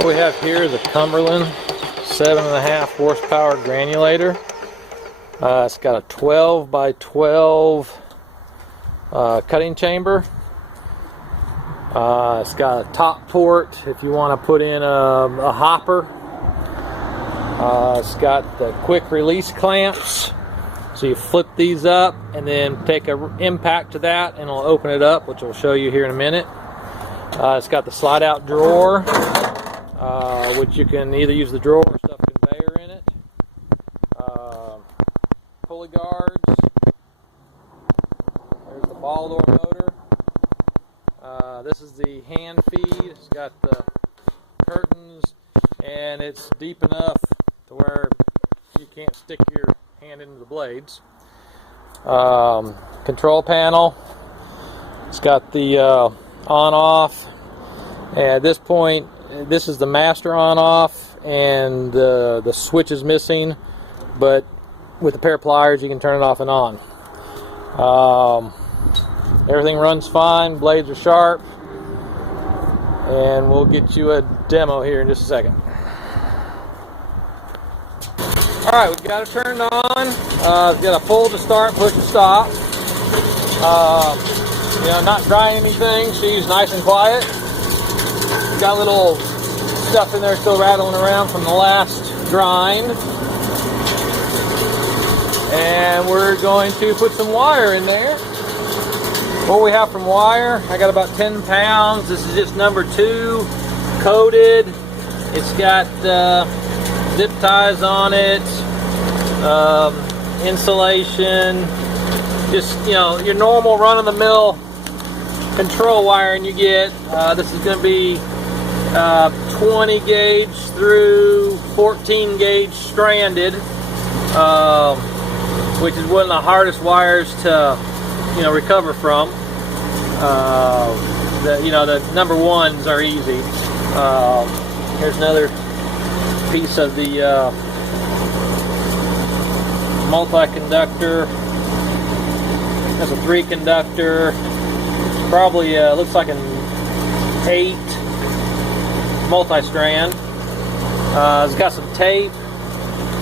What we have here is a Cumberland 7.5 horsepower granulator. It's got a 12 by 12 cutting chamber. It's got a top port if you want to put in a hopper. It's got the quick release clamps, so you flip these up and then take an impact to that and it'll open it up, which I'll show you here in a minute. It's got the slide out drawer, which you can either use the drawer or stuff conveyor in it. Pulley guards. There's the ball door motor. This is the hand feed. It's got the curtains, and it's deep enough to where you can't stick your hand into the blades. Control panel. It's got the on-off. At this point, this is the master on-off, and the switch is missing, but with a pair of pliers you can turn it off and on. Everything runs fine, blades are sharp, and we'll get you a demo here in just a second. Alright, we've got it turned on. We've got a pull to start, push to stop. Not drying anything, she's nice and quiet. Got a little stuff in there still rattling around from the last grind. And we're going to put some wire in there. What we have from wire, I got about 10 pounds. This is just number 2, coated. It's got zip ties on it, insulation, just your normal run-of-the-mill control wiring you get. This is going to be 20 gauge through 14 gauge stranded, which is one of the hardest wires to recover from. The number ones are easy. Here's another piece of the multi-conductor. That's a 3 conductor. Probably looks like an 8 multi-strand. It's got some tape,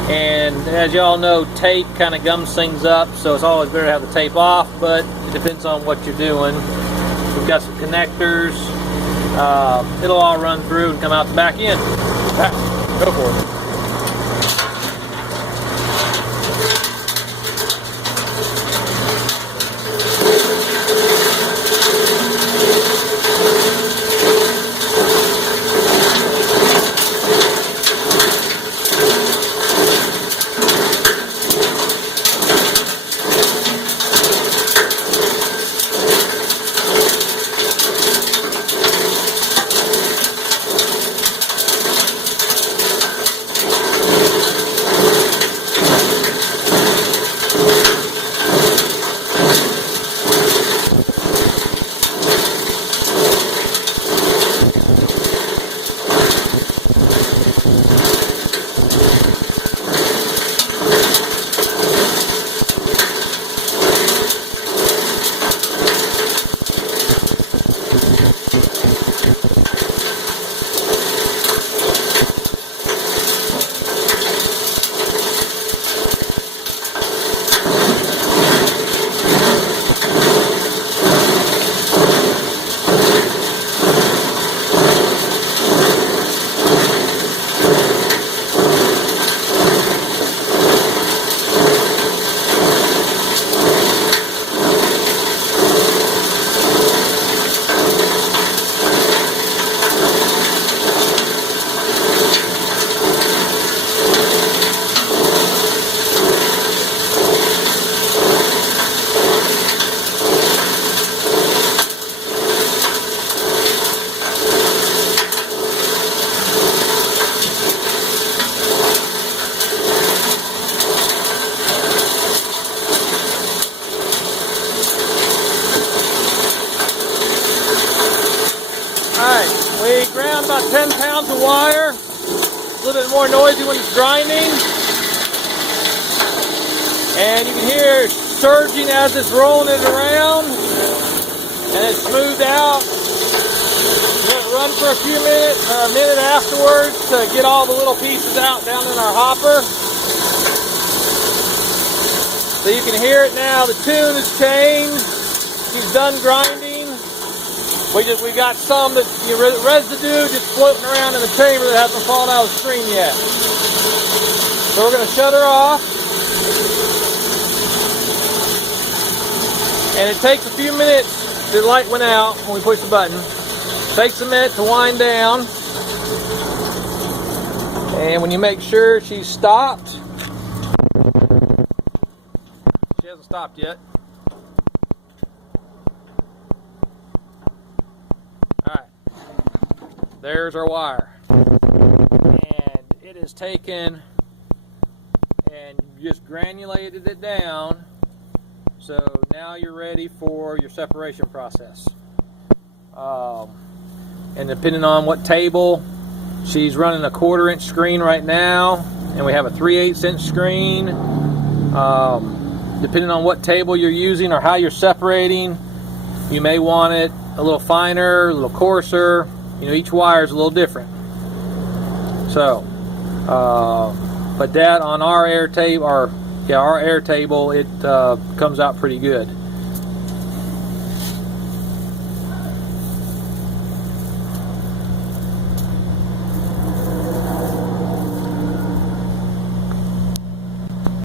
and as y'all know, tape kind of gums things up, so it's always better to have the tape off, but it depends on what you're doing. We've got some connectors. It'll all run through and come out the back end. Go for it. Alright, we ground about 10 pounds of wire. A little bit more noisy when it's grinding. And you can hear it surging as it's rolling it around. And it's smoothed out. Let it run for a few minutes, or a minute afterwards, to get all the little pieces out down in our hopper. So you can hear it now. The tune has changed. She's done grinding. We got some that residue just floating around in the chamber that hasn't fallen out of the stream yet. So we're going to shut her off. And it takes a few minutes. The light went out when we push the button. Takes a minute to wind down. And when you make sure she's stopped, she hasn't stopped yet. Alright, there's our wire. And it is taken and just granulated it down. So now you're ready for your separation process. And depending on what table, she's running a 1/4 inch screen right now, and we have a 3/8 inch screen. Depending on what table you're using or how you're separating, you may want it a little finer, a little coarser. You know, each wire is a little different. So, but that on our air table, our air table, it comes out pretty good.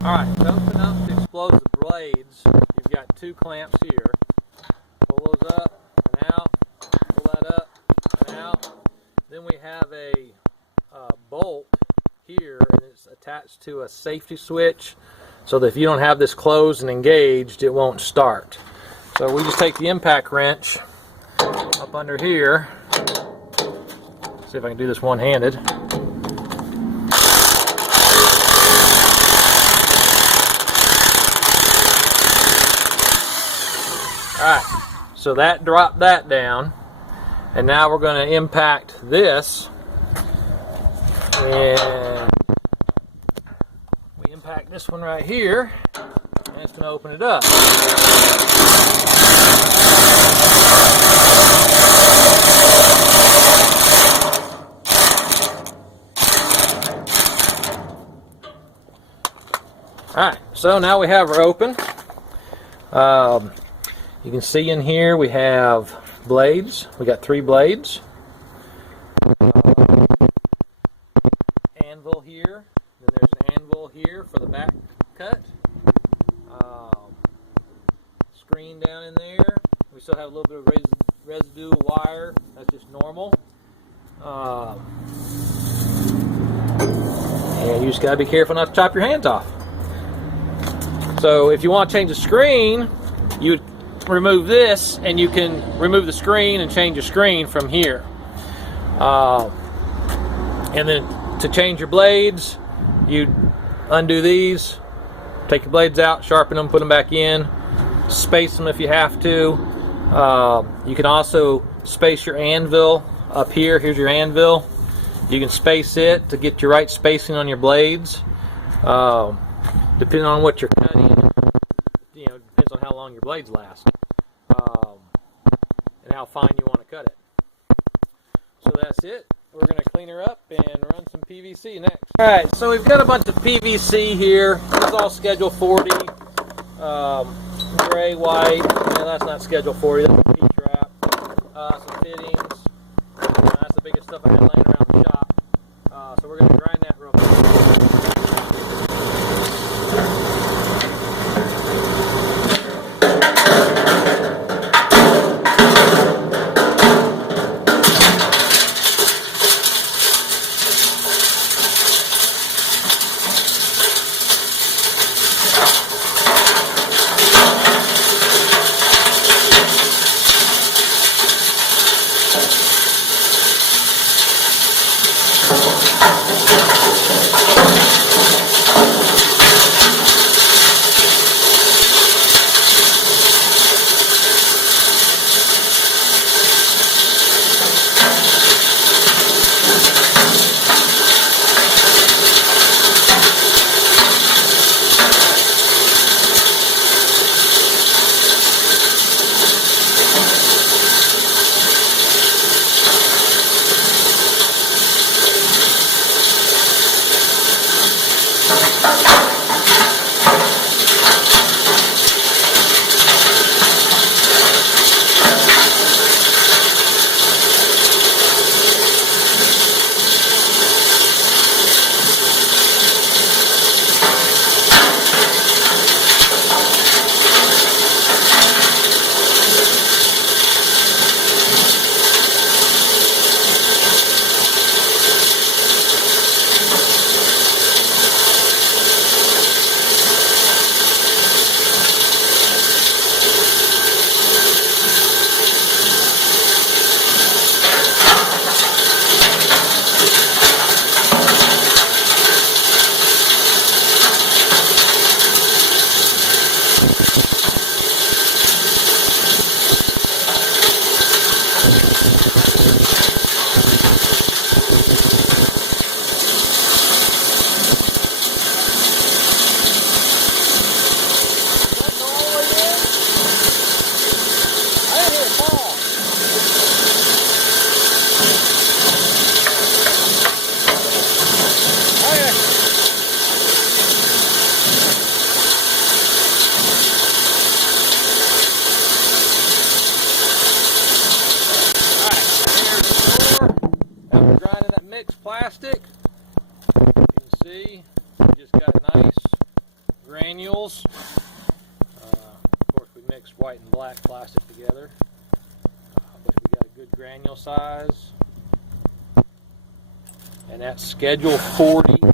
Alright, to open up to expose the blades, you've got 2 clamps here. Pull those up and out, pull that up and out. Then we have a bolt here, and it's attached to a safety switch, so that if you don't have this closed and engaged, it won't start. So we just take the impact wrench up under here. See if I can do this one-handed. Alright, so that dropped that down, and now we're going to impact this, and we impact this one right here, and it's going to open it up. Alright, so now we have her open. You can see in here we have blades. We got 3 blades. Anvil here. Then there's an anvil here for the back cut. Screen down in there. We still have a little bit of residue wire. That's just normal. And you just gotta be careful not to chop your hands off. So if you want to change the screen, you would remove this, and you can remove the screen and change your screen from here. And then to change your blades, you undo these, take your blades out, sharpen them, put them back in, space them if you have to. You can also space your anvil up here. Here's your anvil. You can space it to get your right spacing on your blades. Depending on what you're cutting, you know, depends on how long your blades last, and how fine you want to cut it. So that's it. We're going to clean her up and run some PVC next. Alright, so we've got a bunch of PVC here. This is all Schedule 40. Gray, white. Yeah, that's not Schedule 40. That's a P-trap. Some fittings. That's the biggest stuff I had laying around the shop. So we're going to grind that real quick. Plastic. You can see we just got nice granules. Of course, we mixed white and black plastic together, but we got a good granule size, and that's Schedule 40